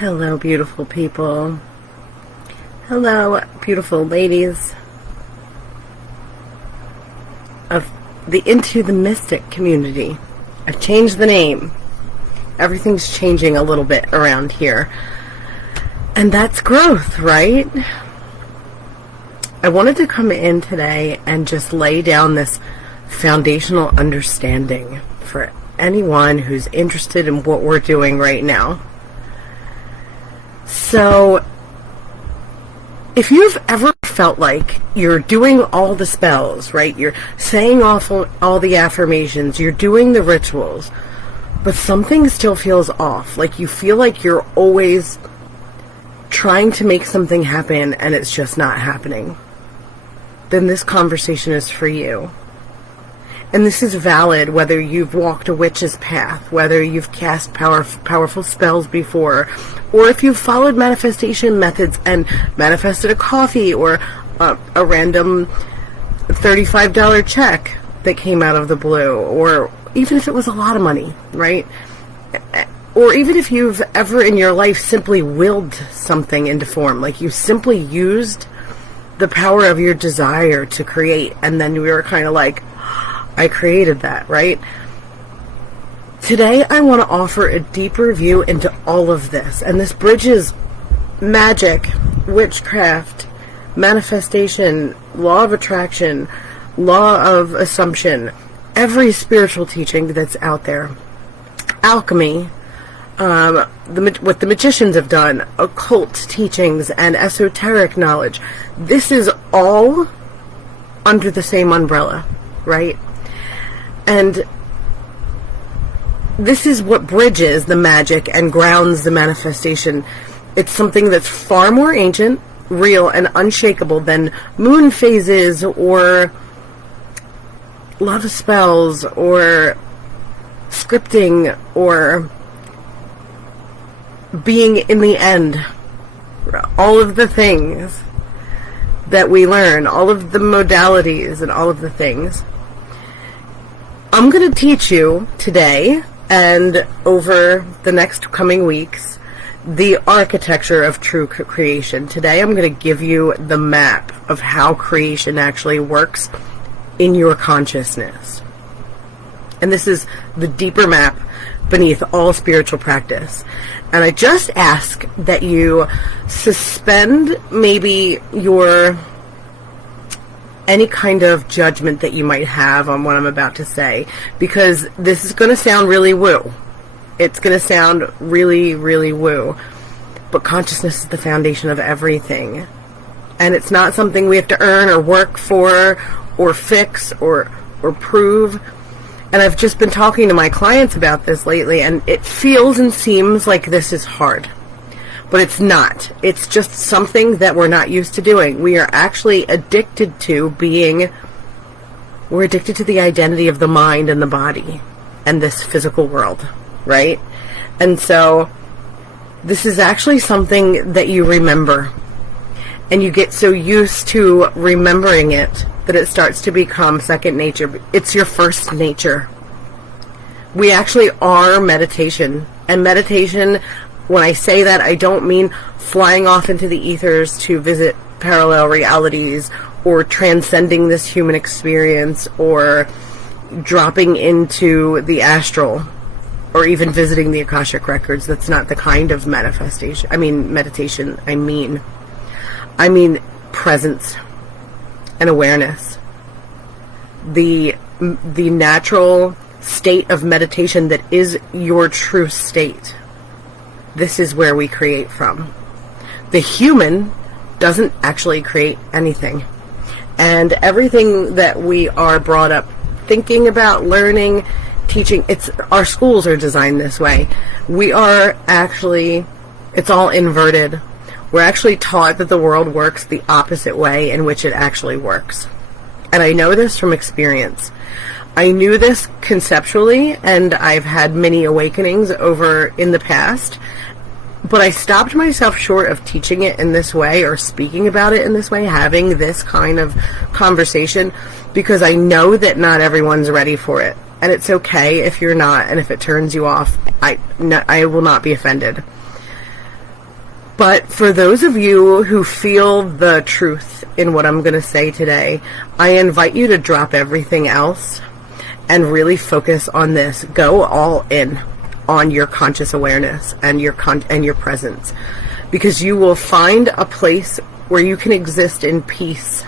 Hello, beautiful people. Hello, beautiful ladies of the Into the Mystic community. I've changed the name. Everything's changing a little bit around here. And that's growth, right? I wanted to come in today and just lay down this foundational understanding for anyone who's interested in what we're doing right now. So, if you've ever felt like you're doing all the spells, right? You're saying all the affirmations, you're doing the rituals, but something still feels off. Like you feel like you're always trying to make something happen and it's just not happening. Then this conversation is for you. And this is valid whether you've walked a witch's path, whether you've cast powerful spells before, or if you've followed manifestation methods and manifested a coffee or a random $35 check that came out of the blue, or even if it was a lot of money, right? Or even if you've ever in your life simply willed something into form, like you simply used the power of your desire to create, and then you were kind of like, I created that, right? Today, I want to offer a deeper view into all of this. And this bridges magic, witchcraft, manifestation, law of attraction, law of assumption, every spiritual teaching that's out there. Alchemy, what the magicians have done, occult teachings, and esoteric knowledge. This is all under the same umbrella, right? And this is what bridges the magic and grounds the manifestation. It's something that's far more ancient, real, and unshakable than moon phases or love spells or scripting or being in the end. All of the things that we learn, all of the modalities and all of the things. I'm going to teach you today and over the next coming weeks the architecture of true creation. Today I'm going to give you the map of how creation actually works in your consciousness. And this is the deeper map beneath all spiritual practice. And I just ask that you suspend maybe any kind of judgment that you might have on what I'm about to say, because this is going to sound really woo. It's going to sound really, really woo. But consciousness is the foundation of everything. And it's not something we have to earn or work for or fix or prove. And I've just been talking to my clients about this lately, and it feels and seems like this is hard. But it's not. It's just something that we're not used to doing. We are actually addicted to we're addicted to the identity of the mind and the body and this physical world, right? And so this is actually something that you remember. And you get so used to remembering it that it starts to become second nature. It's your first nature. We actually are meditation. And meditation, when I say that, I don't mean flying off into the ethers to visit parallel realities or transcending this human experience or dropping into the astral or even visiting the Akashic Records. That's not the kind of meditation I mean presence and awareness. The natural state of meditation that is your true state. This is where we create from. The human doesn't actually create anything. And everything that we are brought up thinking about, learning, teaching, our schools are designed this way. It's all inverted. We're actually taught that the world works the opposite way in which it actually works. And I know this from experience. I knew this conceptually, and I've had many awakenings over in the past, but I stopped myself short of teaching it in this way or speaking about it in this way, having this kind of conversation, because I know that not everyone's ready for it. And it's okay if you're not, and if it turns you off, I will not be offended. But for those of you who feel the truth in what I'm going to say today, I invite you to drop everything else and really focus on this. Go all in on your conscious awareness and your presence, because you will find a place where you can exist in peace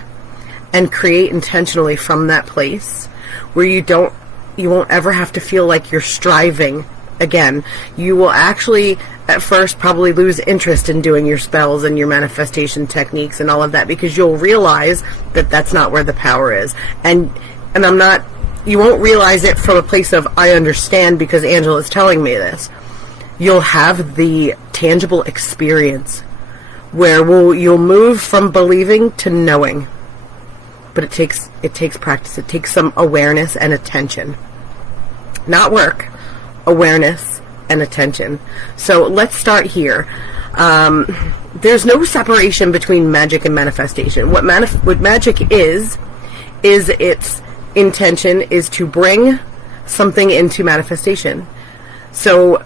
and create intentionally from that place, where you won't ever have to feel like you're striving again. You will actually at first probably lose interest in doing your spells and your manifestation techniques and all of that, because you'll realize that that's not where the power is. And you won't realize it from a place of, I understand because Angela's telling me this. You'll have the tangible experience where you'll move from believing to knowing. But it takes practice. It takes some awareness and attention. Not work, awareness and attention. So let's start here. There's no separation between magic and manifestation. What magic is its intention is to bring something into manifestation. So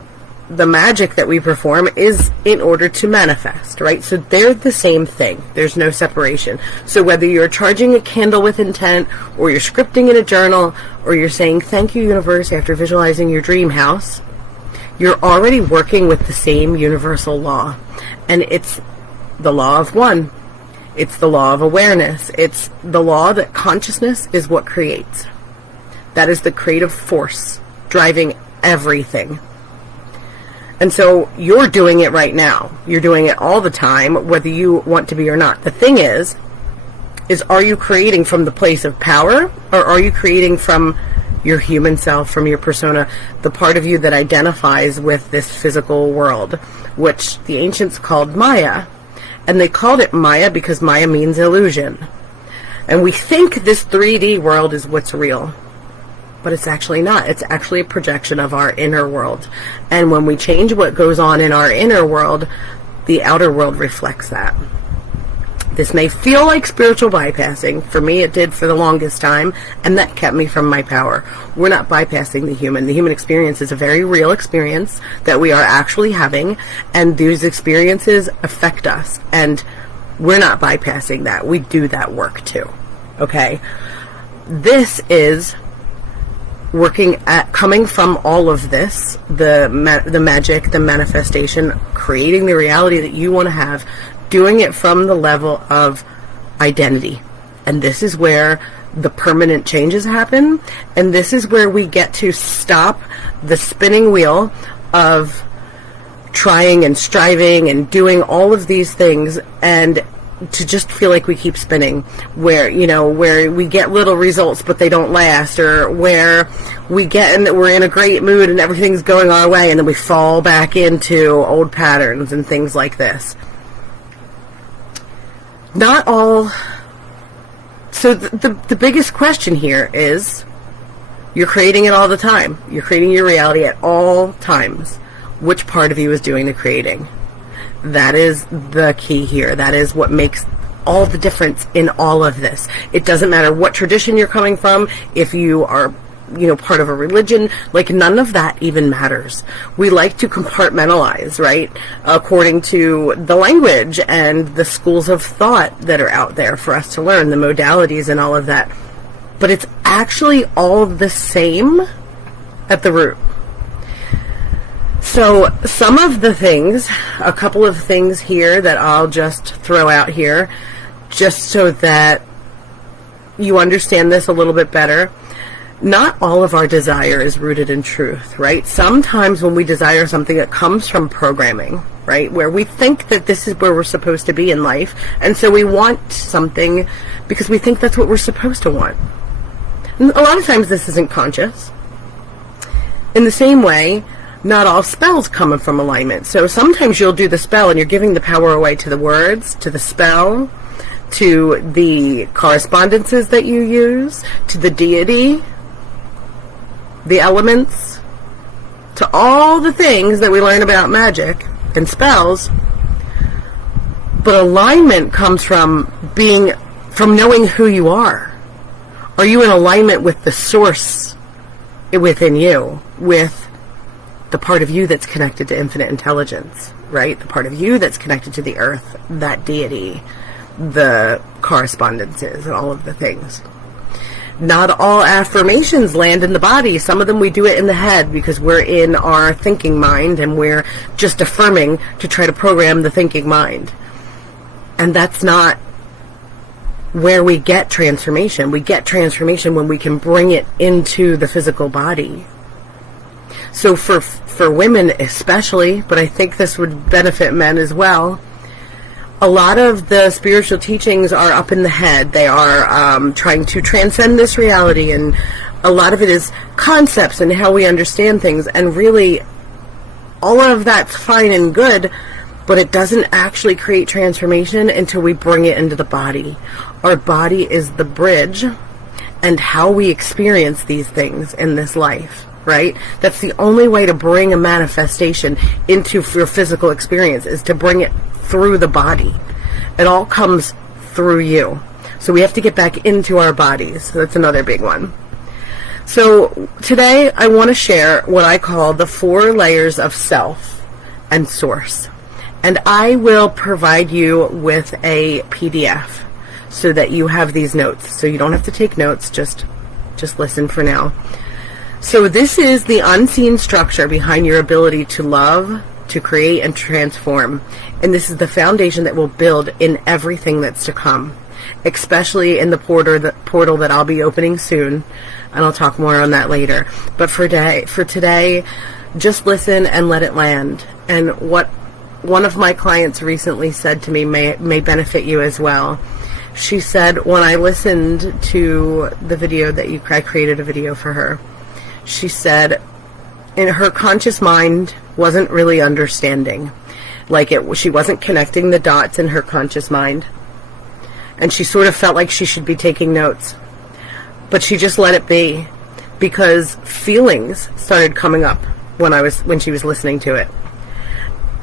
the magic that we perform is in order to manifest, right? So they're the same thing. There's no separation. So whether you're charging a candle with intent, or you're scripting in a journal, or you're saying thank you universe after visualizing your dream house, you're already working with the same universal law. And it's the law of one. It's the law of awareness. It's the law that consciousness is what creates. That is the creative force driving everything. And so you're doing it right now. You're doing it all the time, whether you want to be or not. The thing is are you creating from the place of power, or are you creating from your human self, from your persona, the part of you that identifies with this physical world, which the ancients called Maya. And they called it Maya because Maya means illusion. And we think this 3D world is what's real. But it's actually not. It's actually a projection of our inner world. And when we change what goes on in our inner world, the outer world reflects that. This may feel like spiritual bypassing. For me, it did for the longest time, and that kept me from my power. We're not bypassing the human. The human experience is a very real experience that we are actually having, and these experiences affect us, and we're not bypassing that. We do that work too. Okay? This is coming from all of this, the magic, the manifestation, creating the reality that you want to have, doing it from the level of identity. And this is where the permanent changes happen, and this is where we get to stop the spinning wheel of trying and striving and doing all of these things, and to just feel like we keep spinning, where we get little results but they don't last, or where we're in a great mood and everything's going our way, and then we fall back into old patterns and things like this. Not all. So the biggest question here is, you're creating it all the time. You're creating your reality at all times. Which part of you is doing the creating? That is the key here. That is what makes all the difference in all of this. It doesn't matter what tradition you're coming from, if you are part of a religion, like none of that even matters. We like to compartmentalize, right? According to the language and the schools of thought that are out there for us to learn, the modalities and all of that. But it's actually all the same at the root. So some of the things, a couple of things here that I'll just throw out here, just so that you understand this a little bit better. Not all of our desire is rooted in truth, right? Sometimes when we desire something, it comes from programming, right? Where we think that this is where we're supposed to be in life, and so we want something because we think that's what we're supposed to want. And a lot of times this isn't conscious. In the same way, not all spells come from alignment. So sometimes you'll do the spell and you're giving the power away to the words, to the spell, to the correspondences that you use, to the deity, the elements, to all the things that we learn about magic and spells. But alignment comes from knowing who you are. Are you in alignment with the source within you, with the part of you that's connected to infinite intelligence, right? The part of you that's connected to the earth, that deity, the correspondences, and all of the things. Not all affirmations land in the body. Some of them we do it in the head because we're in our thinking mind and we're just affirming to try to program the thinking mind. And that's not where we get transformation. We get transformation when we can bring it into the physical body. So for women especially, but I think this would benefit men as well, a lot of the spiritual teachings are up in the head. They are trying to transcend this reality, and a lot of it is concepts and how we understand things, and really all of that's fine and good, but it doesn't actually create transformation until we bring it into the body. Our body is the bridge and how we experience these things in this life. Right? That's the only way to bring a manifestation into your physical experience, is to bring it through the body. It all comes through you. So we have to get back into our bodies. That's another big one. So today I want to share what I call the 4 layers of self and source. And I will provide you with a PDF so that you have these notes. So you don't have to take notes, just listen for now. So this is the unseen structure behind your ability to love, to create, and transform. And this is the foundation that will build in everything that's to come, especially in the portal that I'll be opening soon. And I'll talk more on that later. But for today, just listen and let it land. And what one of my clients recently said to me may benefit you as well. She said, when I listened to the video that I created a video for her, she said in her conscious mind wasn't really understanding. She wasn't connecting the dots in her conscious mind. And she sort of felt like she should be taking notes. But she just let it be, because feelings started coming up when she was listening to it.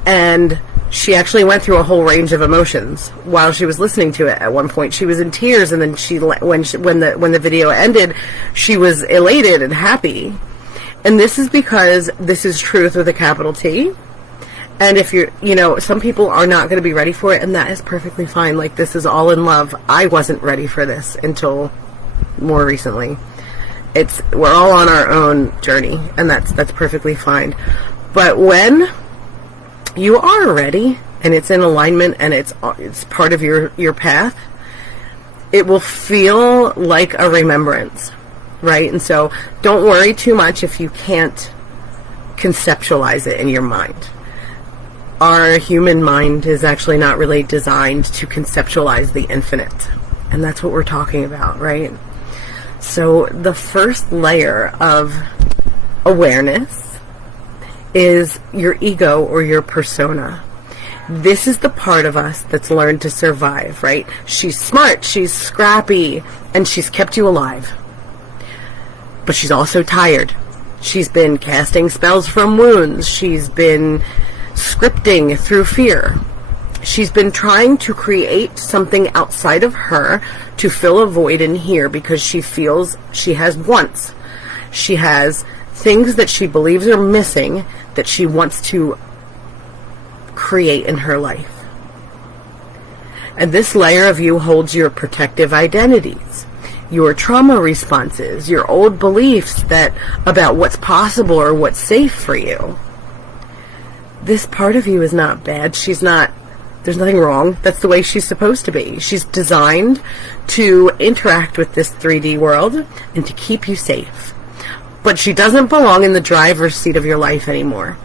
And she actually went through a whole range of emotions while she was listening to it. At one point she was in tears, and then when the video ended, she was elated and happy. And this is because this is truth with a capital T. And if some people are not going to be ready for it, and that is perfectly fine. Like, this is all in love. I wasn't ready for this until more recently. We're all on our own journey, and that's perfectly fine. But when you are ready, and it's in alignment, and it's part of your path, it will feel like a remembrance, right? And so don't worry too much if you can't conceptualize it in your mind. Our human mind is actually not really designed to conceptualize the infinite, and that's what we're talking about, right? So the first layer of awareness is your ego, or your persona. This is the part of us that's learned to survive, right? She's smart, she's scrappy, and she's kept you alive. But she's also tired. She's been casting spells from wounds. She's been scripting through fear. She's been trying to create something outside of her to fill a void in here, because she feels she has wants. She has things that she believes are missing that she wants to create in her life. And this layer of you holds your protective identities, your trauma responses, your old beliefs about what's possible or what's safe for you. This part of you is not bad. There's nothing wrong. That's the way she's supposed to be. She's designed to interact with this 3D world and to keep you safe. But she doesn't belong in the driver's seat of your life anymore.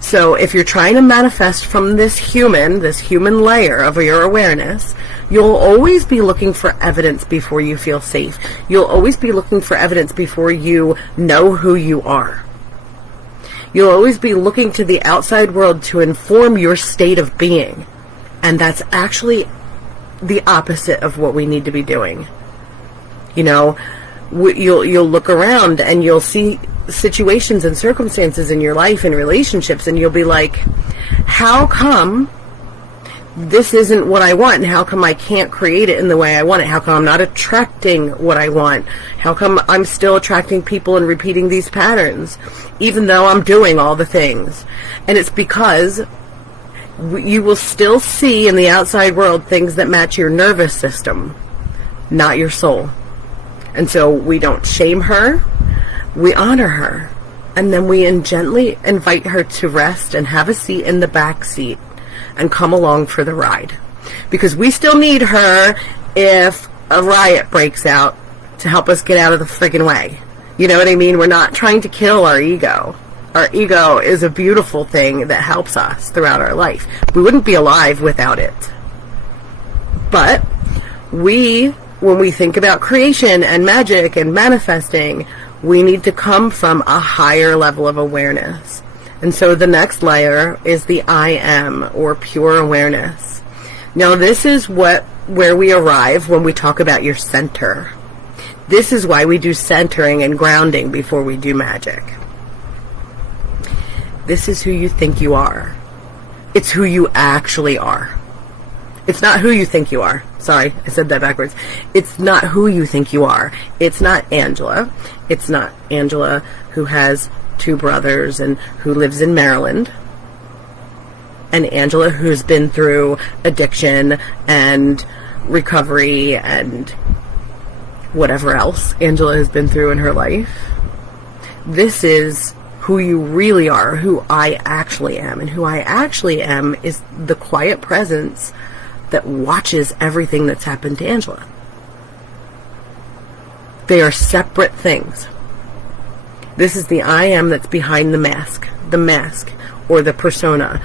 So if you're trying to manifest from this human layer of your awareness, you'll always be looking for evidence before you feel safe. You'll always be looking for evidence before you know who you are. You'll always be looking to the outside world to inform your state of being. And that's actually the opposite of what we need to be doing. You'll look around and you'll see situations and circumstances in your life and relationships, and you'll be like, how come this isn't what I want, and how come I can't create it in the way I want it? How come I'm not attracting what I want? How come I'm still attracting people and repeating these patterns, even though I'm doing all the things? And it's because you will still see in the outside world things that match your nervous system, not your soul. And so we don't shame her, we honor her, and then we gently invite her to rest and have a seat in the back seat and come along for the ride. Because we still need her if a riot breaks out to help us get out of the friggin' way. You know what I mean? We're not trying to kill our ego. Our ego is a beautiful thing that helps us throughout our life. We wouldn't be alive without it. But when we think about creation and magic and manifesting, we need to come from a higher level of awareness. And so the next layer is the I am, or pure awareness. Now this is where we arrive when we talk about your center. This is why we do centering and grounding before we do magic. This is who you think you are. It's who you actually are. It's not who you think you are. Sorry, I said that backwards. It's not who you think you are. It's not Angela. It's not Angela who has 2 brothers and who lives in Maryland. And Angela who's been through addiction and recovery and whatever else Angela has been through in her life. This is who you really are, who I actually am. And who I actually am is the quiet presence that watches everything that's happened to Angela. They are separate things. This is the I am that's behind the mask, or the persona,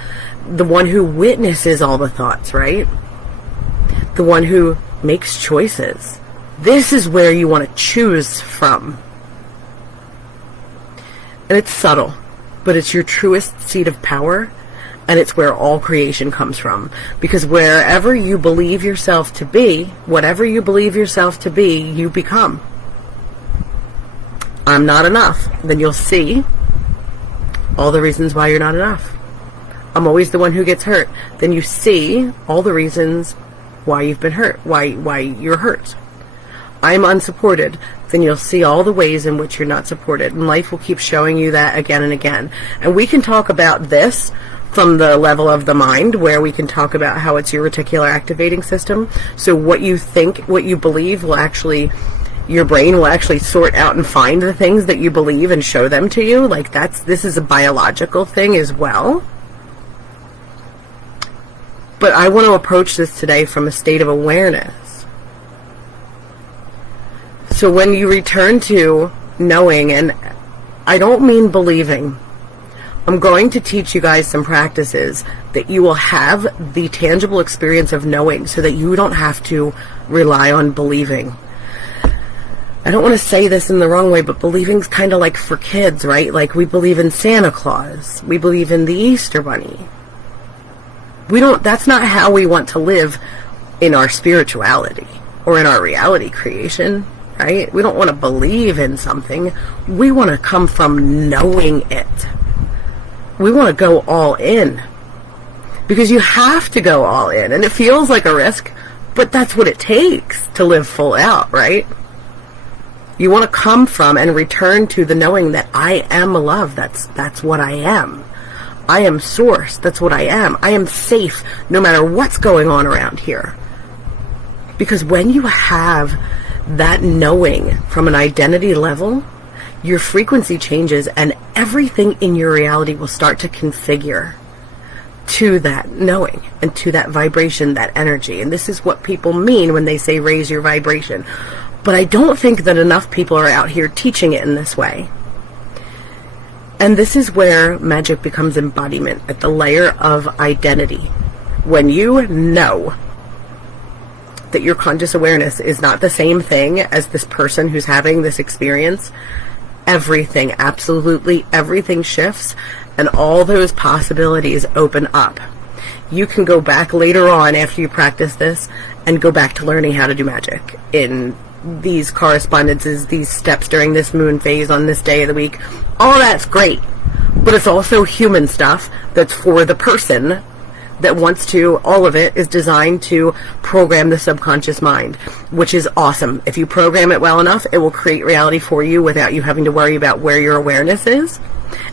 the one who witnesses all the thoughts, right? The one who makes choices. This is where you want to choose from. And it's subtle, but it's your truest seat of power, and it's where all creation comes from. Because wherever you believe yourself to be, whatever you believe yourself to be, you become. I'm not enough. Then you'll see all the reasons why you're not enough. I'm always the one who gets hurt. Then you see all the reasons why you've been hurt, why you're hurt. I'm unsupported. Then you'll see all the ways in which you're not supported. And life will keep showing you that again and again. And we can talk about this from the level of the mind, where we can talk about how it's your reticular activating system. So what you think, what you believe will actually, your brain will actually sort out and find the things that you believe and show them to you. Like this is a biological thing as well. But I want to approach this today from a state of awareness. So when you return to knowing, and I don't mean believing, I'm going to teach you guys some practices that you will have the tangible experience of knowing, so that you don't have to rely on believing. I don't want to say this in the wrong way, but believing's kind of like for kids, right? Like we believe in Santa Claus. We believe in the Easter Bunny. That's not how we want to live in our spirituality or in our reality creation, right? We don't want to believe in something. We want to come from knowing it. We want to go all in, because you have to go all in, and it feels like a risk, but that's what it takes to live full out, right? You want to come from and return to the knowing that I am love. That's what I am. I am source. That's what I am. I am safe no matter what's going on around here. Because when you have that knowing from an identity level, your frequency changes and everything in your reality will start to configure to that knowing and to that vibration, that energy. And this is what people mean when they say raise your vibration. But I don't think that enough people are out here teaching it in this way. And this is where magic becomes embodiment at the layer of identity. When you know that your conscious awareness is not the same thing as this person who's having this experience, everything, absolutely everything shifts, and all those possibilities open up. You can go back later on after you practice this and go back to learning how to do magic in these correspondences, these steps during this moon phase on this day of the week. All that's great, but it's also human stuff that's for the person that wants to, all of it is designed to program the subconscious mind, which is awesome. If you program it well enough, it will create reality for you without you having to worry about where your awareness is.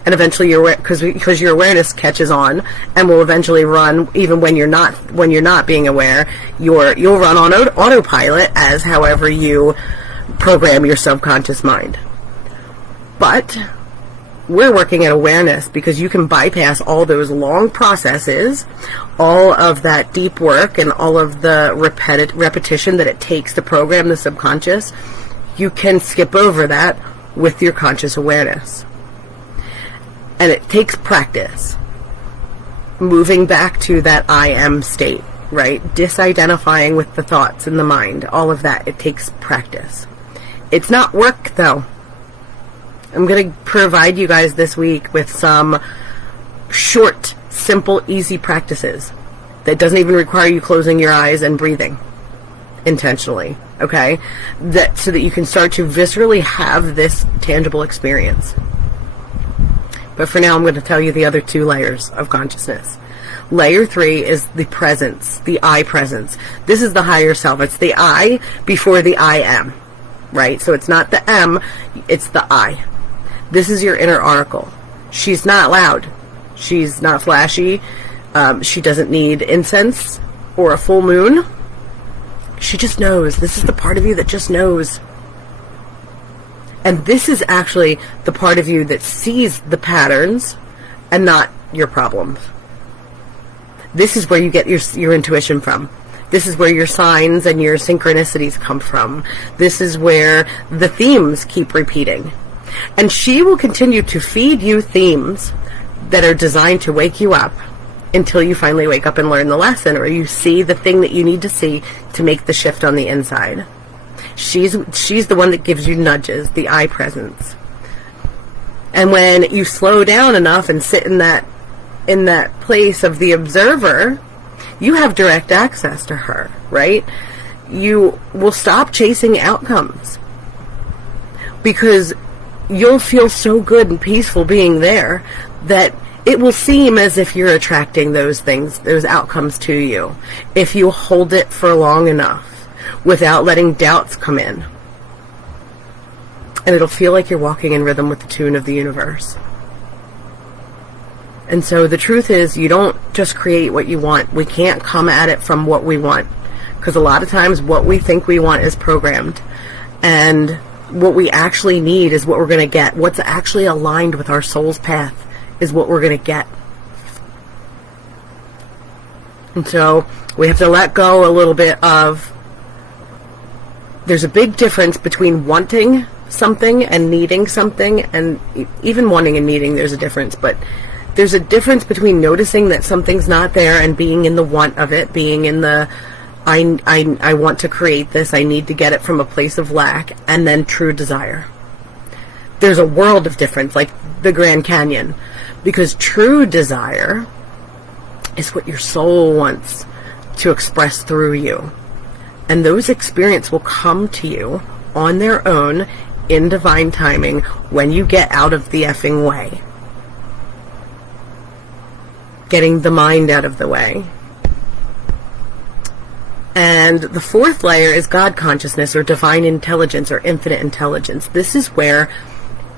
And eventually because your awareness catches on and will eventually run, even when you're not being aware, you'll run on autopilot as however you program your subconscious mind. But we're working at awareness because you can bypass all those long processes, all of that deep work, and all of the repetition that it takes to program the subconscious. You can skip over that with your conscious awareness. And it takes practice. Moving back to that I am state, right? Disidentifying with the thoughts in the mind, all of that, it takes practice. It's not work, though. I'm going to provide you guys this week with some short, simple, easy practices that doesn't even require you closing your eyes and breathing intentionally, okay? So that you can start to viscerally have this tangible experience. But for now, I'm going to tell you the other 2 layers of consciousness. Layer 3 is the presence, the I presence. This is the higher self. It's the I before the I am, right? So it's not the M, it's the I. This is your inner oracle. She's not loud. She's not flashy. She doesn't need incense or a full moon. She just knows. This is the part of you that just knows. And this is actually the part of you that sees the patterns and not your problems. This is where you get your intuition from. This is where your signs and your synchronicities come from. This is where the themes keep repeating. And she will continue to feed you themes that are designed to wake you up until you finally wake up and learn the lesson, or you see the thing that you need to see to make the shift on the inside. She's the one that gives you nudges, the I presence. And when you slow down enough and sit in that place of the observer, you have direct access to her, right? You will stop chasing outcomes because you'll feel so good and peaceful being there that it will seem as if you're attracting those things, those outcomes to you, if you hold it for long enough without letting doubts come in. And it'll feel like you're walking in rhythm with the tune of the universe. And so the truth is, you don't just create what you want. We can't come at it from what we want, because a lot of times what we think we want is programmed, and what we actually need is what we're going to get. What's actually aligned with our soul's path is what we're going to get. And so we have to let go a little bit of, there's a big difference between wanting something and needing something, and even wanting and needing, there's a difference, but there's a difference between noticing that something's not there and being in the want of it, being in the I want to create this, I need to get it from a place of lack, and then true desire. There's a world of difference, like the Grand Canyon, because true desire is what your soul wants to express through you. And those experiences will come to you on their own in divine timing when you get out of the effing way. Getting the mind out of the way. And the 4th layer is God consciousness, or divine intelligence, or infinite intelligence. This is where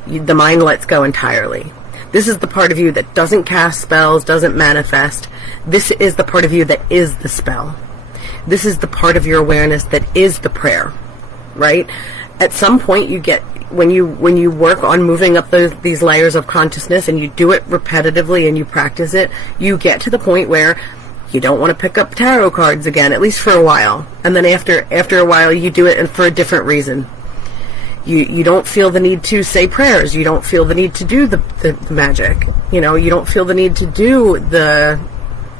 the mind lets go entirely. This is the part of you that doesn't cast spells, doesn't manifest. This is the part of you that is the spell. This is the part of your awareness that is the prayer, right? At some point you get, when you work on moving up these layers of consciousness, and you do it repetitively and you practice it, you get to the point where you don't want to pick up tarot cards again, at least for a while. And then after a while you do it for a different reason. You don't feel the need to say prayers. You don't feel the need to do the magic. You don't feel the need to do the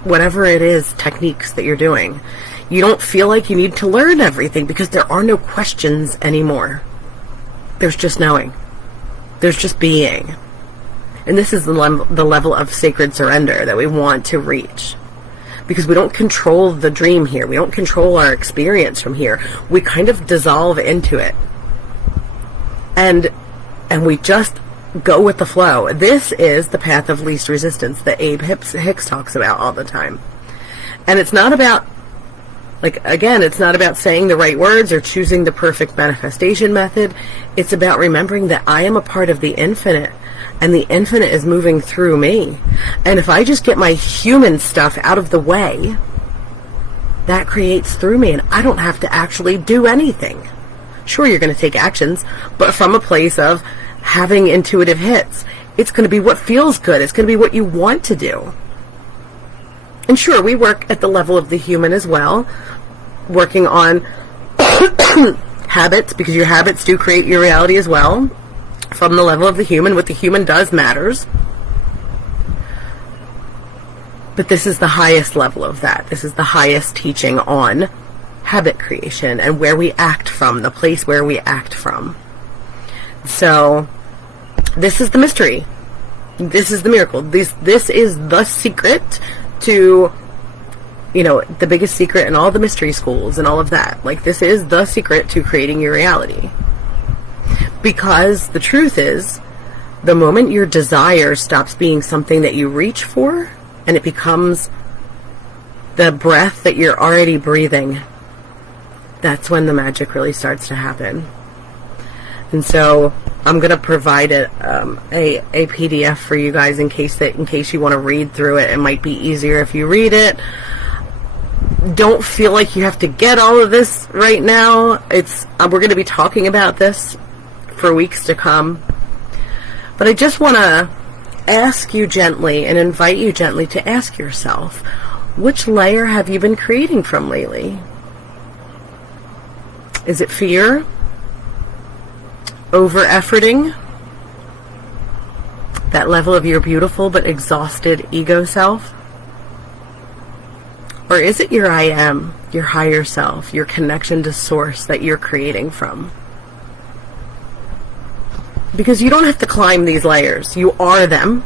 whatever it is, techniques that you're doing. You don't feel like you need to learn everything because there are no questions anymore. There's just knowing. There's just being. And this is the level of sacred surrender that we want to reach. Because we don't control the dream here. We don't control our experience from here. We kind of dissolve into it. And we just go with the flow. This is the path of least resistance that Abe Hicks talks about all the time. And it's not about, like, again, it's not about saying the right words or choosing the perfect manifestation method. It's about remembering that I am a part of the infinite, and the infinite is moving through me. And if I just get my human stuff out of the way, that creates through me, and I don't have to actually do anything. Sure, you're going to take actions, but from a place of having intuitive hits. It's going to be what feels good. It's going to be what you want to do. And sure, we work at the level of the human as well, working on habits, because your habits do create your reality as well. From the level of the human, what the human does matters. But this is the highest level of that. This is the highest teaching on habit creation and where we act from, the place where we act from. So, this is the mystery. This is the miracle. This is the secret to, you know, the biggest secret in all the mystery schools and all of that. Like, this is the secret to creating your reality. Because the truth is, the moment your desire stops being something that you reach for, and it becomes the breath that you're already breathing, that's when the magic really starts to happen. And so I'm going to provide a PDF for you guys in case you want to read through it. It might be easier if you read it. Don't feel like you have to get all of this right now. We're going to be talking about this for weeks to come. But I just want to ask you gently and invite you gently to ask yourself, which layer have you been creating from lately? Is it fear? Over-efforting? That level of your beautiful but exhausted ego self? Or is it your I am, your higher self, your connection to source that you're creating from? Because you don't have to climb these layers. You are them.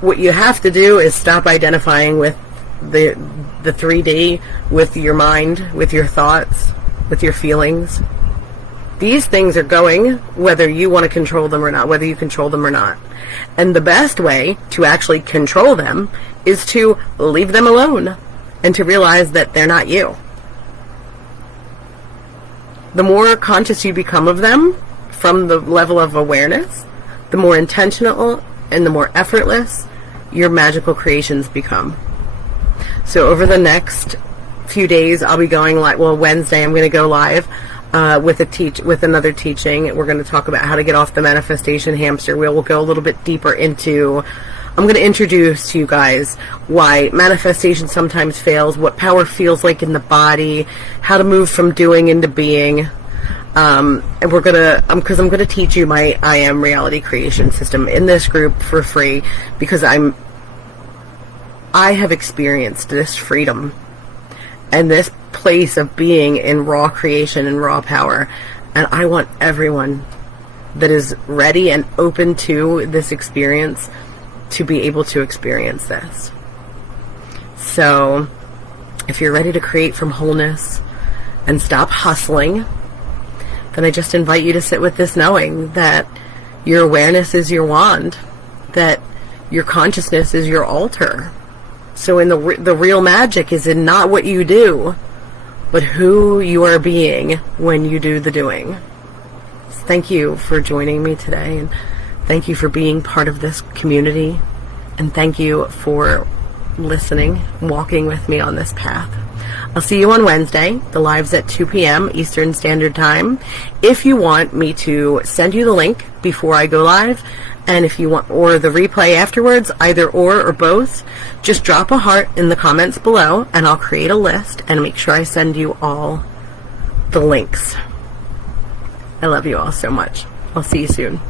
What you have to do is stop identifying with the 3D, with your mind, with your thoughts, with your feelings. These things are going whether you want to control them or not, whether you control them or not. And the best way to actually control them is to leave them alone and to realize that they're not you. The more conscious you become of them from the level of awareness, the more intentional and the more effortless your magical creations become. So over the next few days, I'll be going live. Well, Wednesday I'm going to go live with another teaching. We're going to talk about how to get off the manifestation hamster wheel. We'll go a little bit deeper into. I'm going to introduce to you guys why manifestation sometimes fails, what power feels like in the body, how to move from doing into being. And we're gonna, because I'm gonna teach you my I am reality creation system in this group for free, because I have experienced this freedom and this place of being in raw creation and raw power, and I want everyone that is ready and open to this experience to be able to experience this. So if you're ready to create from wholeness and stop hustling, then I just invite you to sit with this knowing that your awareness is your wand, that your consciousness is your altar. So in the real magic is in not what you do, but who you are being when you do the doing. So thank you for joining me today, and thank you for being part of this community, and thank you for listening, walking with me on this path. I'll see you on Wednesday. The live's at 2 p.m. Eastern Standard Time. If you want me to send you the link before I go live, and if you want, or the replay afterwards, either or both, just drop a heart in the comments below, and I'll create a list and make sure I send you all the links. I love you all so much. I'll see you soon.